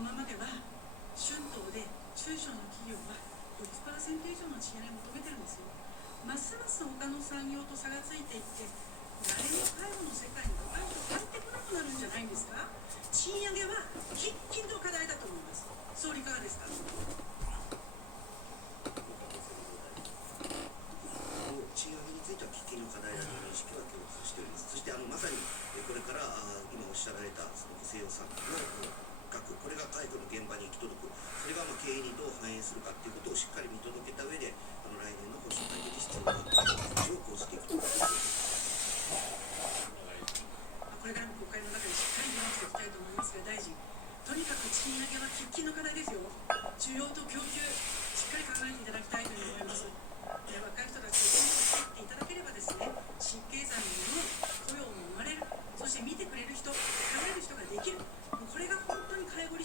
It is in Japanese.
のままでは春闘で中小の企業は 6% 以上の賃上げを求めてるんですよ。ますます他の産業と差がついていって誰も介護の世界に若い人入ってこなくなるんじゃないんですか。賃上げは喫緊の課題だと思います。総理いかがですか。賃上げについては喫緊の課題だという認識は共通しております。そしてまさにこれから今おっしゃられたその補正予算の額、これが介護の現場に行き届く、それが経営にどう反映するかということをしっかり見届けた上で、来年の保守会議で必要な措置を講じていくということです。これからも国会の中でしっかり議論していきたいと思いますが、大臣、とにかく賃上げは喫緊の課題ですよ。需要と供給、しっかり考えていただきたいと思います。若い人たちをどんどん使っていただければですね、新経済の雇用も生まれる、そして見てくれる人、考える人ができる、これが本当に介護